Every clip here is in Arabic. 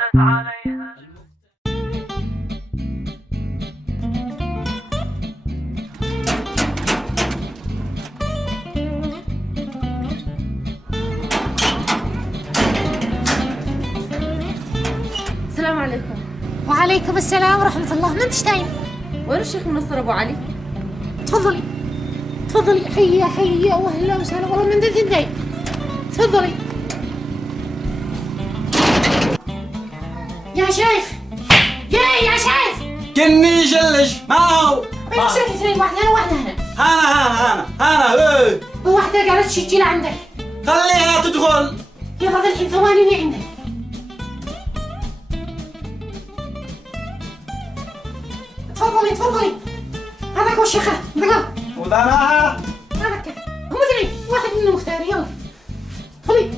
السلام عليكم. وعليكم السلام ورحمة الله. من تشتاين؟ وين الشيخ منصر أبو علي؟ تفضلي تفضلي. حيا واهلا وسهلا. والله من ذي ثنتين. تفضلي يا شيخ. يا شيخ كني جلش ما هو ساكت اثنين. واحدة هنا واحدة هنا. هانا ايه وواحدة قالت تجي لعندك. خليها تدخل. يلا ذا الحين ثواني اللي عندك. تفضلي. هذاك هو الشيخ. وذاها هذاك هم اثنين. واحد منهم مختار. يلا خلي.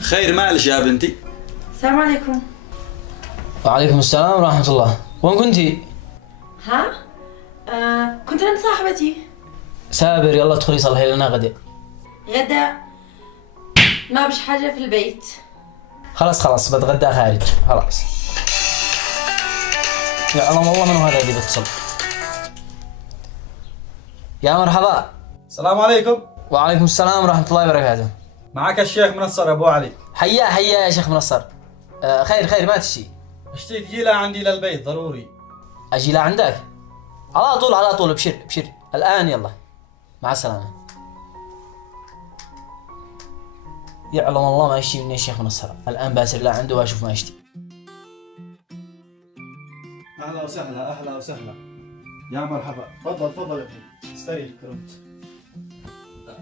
خير مالش يا بنتي؟ السلام عليكم. وعليكم السلام ورحمة الله. وين كنتي؟ ها؟ كنت عند صاحبتي. سابر يلا ادخلي صلحي لنا غدا. غدا؟ ما بش حاجة في البيت. خلاص بتغدى خارج. خلاص. يعلم الله من هذا اللي بيتصل. يا مرحبا. السلام عليكم. وعليكم السلام ورحمة الله وبركاته. معك الشيخ منصر ابو علي. حيا يا شيخ منصر. خير ما تشي. اشتي تجي لها عندي للبيت ضروري. اجي لعندك؟ على طول ابشر الان. يلا مع السلامة. يعلم الله ما يشتي مني الشيخ منصر. الان باسر لا عنده واشوف ما يشتي. اهلا وسهلا. يا مرحبا. تفضل يا ابني. استريح كرمت.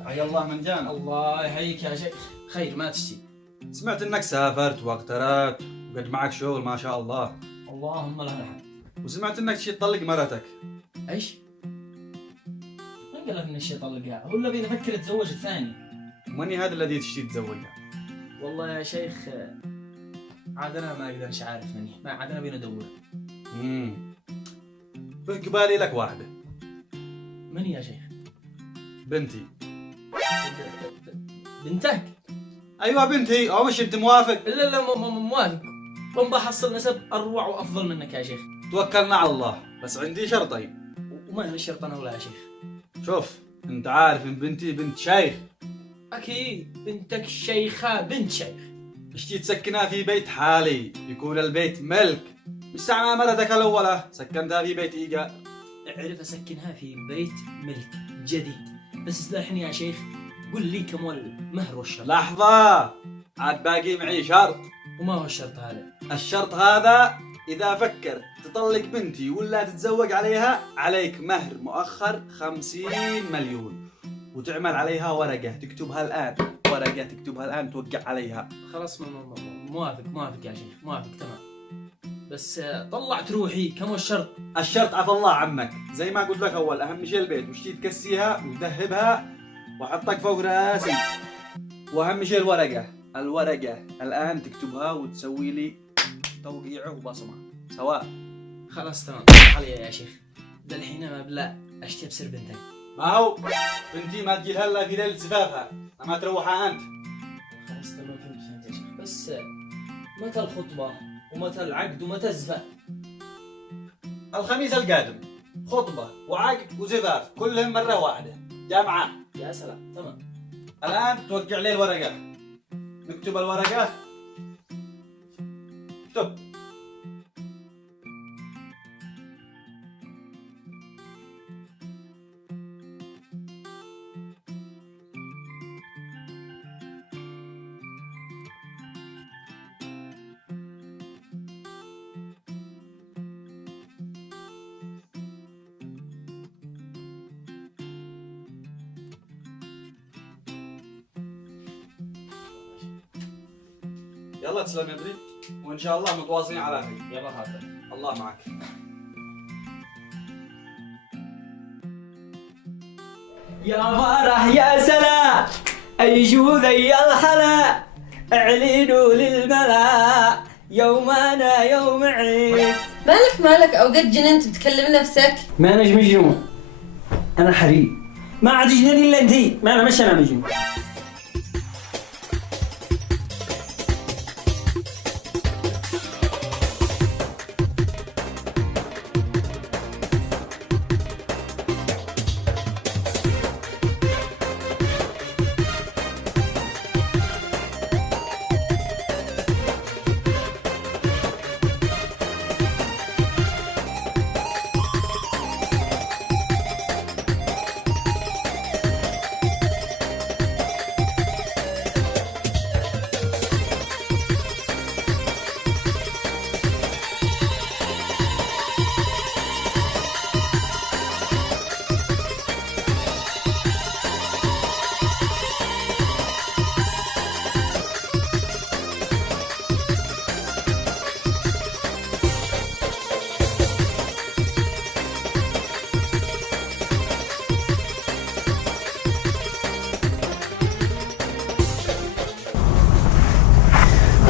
حيا الله من جانا. الله يحييك يا شيخ. خير ما تشتي. سمعت انك سافرت واقتربت وقد معك شغل ما شاء الله. اللهم لك الحمد. وسمعت انك تشي تطلق مرتك. ايش؟ من قال لك ان الشيء طلقها؟ هو اللي بيفكر يتزوج الثاني. ومني هذا الذي تشتي تزوجها؟ والله يا شيخ عاد انا ما اقدرش عارف مني. ما عاد انا بندور. بقبالي لك واحدة. من يا شيخ؟ بنتي. بنتك؟ ايوه بنتي. او مش انت موافق؟ لا موافق. قم بحصل نسب اروع وافضل منك يا شيخ. توكلنا على الله. بس عندي شرطين. وما هو الشرط انا ولا يا شيخ؟ شوف انت عارف ان بنتي بنت شيخ. اكيد بنتك شيخة بنت شيخ. اشتي تسكنها في بيت حالي يكون البيت ملك. مش سامع مرتك الاولى سكنتها في بيت ايجار. اعرف اسكنها في بيت ملك جديد. بس استلحني يا شيخ. قل لي كم هو المهر والشرط؟ لحظة عاد باقي معي شرط. وما هو الشرط هذا؟ الشرط هذا إذا فكرت تطلق بنتي ولا تتزوج عليها عليك مهر مؤخر 50 مليون. وتعمل عليها ورقة تكتبها الآن توقع عليها. خلاص موافق يا شيخ. موافق تمام. بس طلعت روحي. كم هو الشرط؟ الشرط عفى الله عنك. زي ما قلت لك أول أهم شيء البيت وشتي تكسيها وتذهبها وحطك فوق راسي. وأهم شيء الورقة الآن تكتبها وتسوي لي توقيعه وبصمة سواء. خلاص تمام. علي يا شيخ. ذا الحين ما بلا اشتي بسر بنتك. ما هو بنتي ما تجي لها في ليلة زفافها. ما تروحها أنت. خلاص تمام فهمت يا شيخ. بس متى الخطبة ومتى العقد ومتى الزفاف؟ الخميس القادم خطبة وعقد وزفاف كلهم مرة واحدة جامعة. يا سلام تمام. الآن توقع لي الورقة. نكتب الورقة. اكتب. يلا تسلم يا ابني وان شاء الله متواصلين على خير. يلا هذا الله معك. يا فرح يا سلام أيجوا ذي الحلا اعلنوا للملا يومنا يوم عيد. مالك أو قد جننت بتكلم نفسك؟ ما أنا مجنون. أنا حريق. ما عاد يجنني إلا أنتي. ما أنا مش أنا مجنون.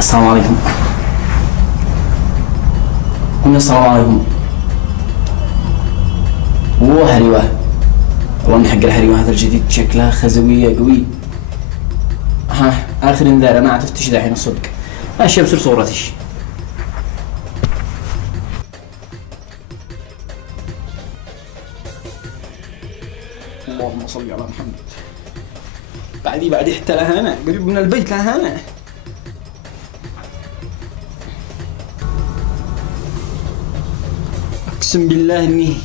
السلام عليكم. قلنا السلام عليكم. اوه هريوه، والله من حق الهريوه هذا الجديد شكلها خزوية قوي. ها اخر انذار، انا عرفتش دحين الصدق. ماشي بصير صورتش. اللهم صل على محمد. بعدي حتى لها انا قريب من البيت لها انا. اقسم بالله اني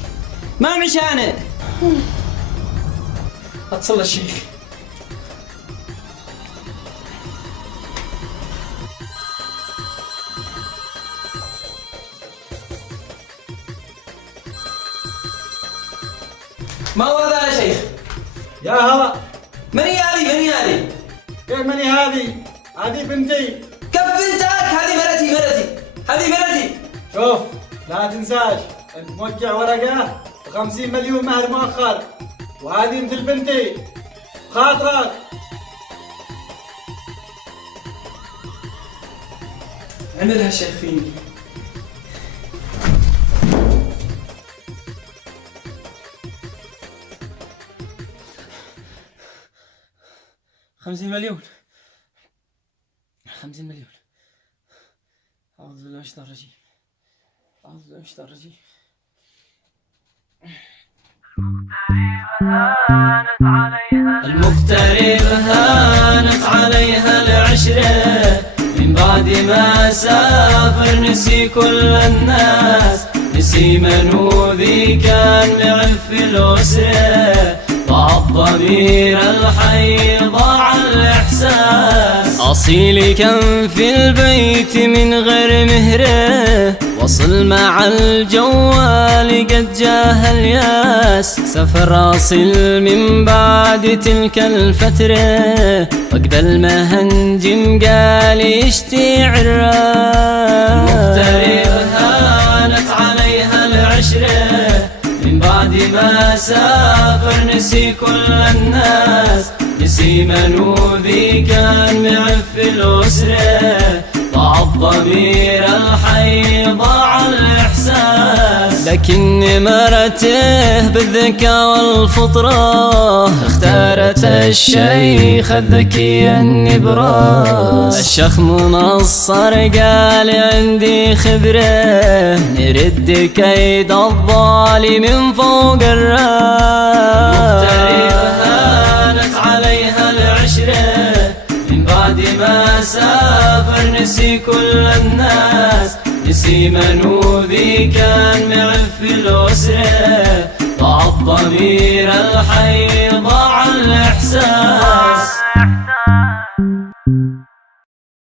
ما مشانه. اتصل الشيخ. ما هو هذا يا شيخ؟ يا هلا، من هي هذه؟ كيف ماني هذه؟ هذه بنتي. كيف بنتك؟ هذه مرتي. شوف لا تنساش انت موقع ورقة ب50 مليون مهر مؤخر، وهذه مثل بنتي خاطرك. عملها الشيخ فيني. خمسين مليون. أعوذ بالله من الشيطان الرجيم. المغترب هانت عليها العشرة، من بعد ما سافر نسي كل الناس، نسي من هو ذي كان معف الأسرة، ضاع الضمير الحي ضاع الإحساس. أصيلي كان في البيت من غير مهره، وصل مع الجوال قد جاه الياس، سفر أصيل من بعد تلك الفترة، وقبل ما هنجم قال يشتي عراس. مغترب هانت عليها العشرة، من بعد ما سافر نسي كل الناس، نسي من هو ذي كان معف الأسرة، ضاع الضمير الحي ضاع الإحساس. لكن مرته بالذكاء والفطرة، اختارت الشيخ الذكي النبراس. الشيخ منصر قال عندي خبرة، نرد كيد الظالم فوق الراس. مغترب هانت عليها العشرة، من بعد ما سافر نسي كل الناس، نسي من هو ذي كان معف الأسرة، ضاع الضمير الحي ضاع الإحساس.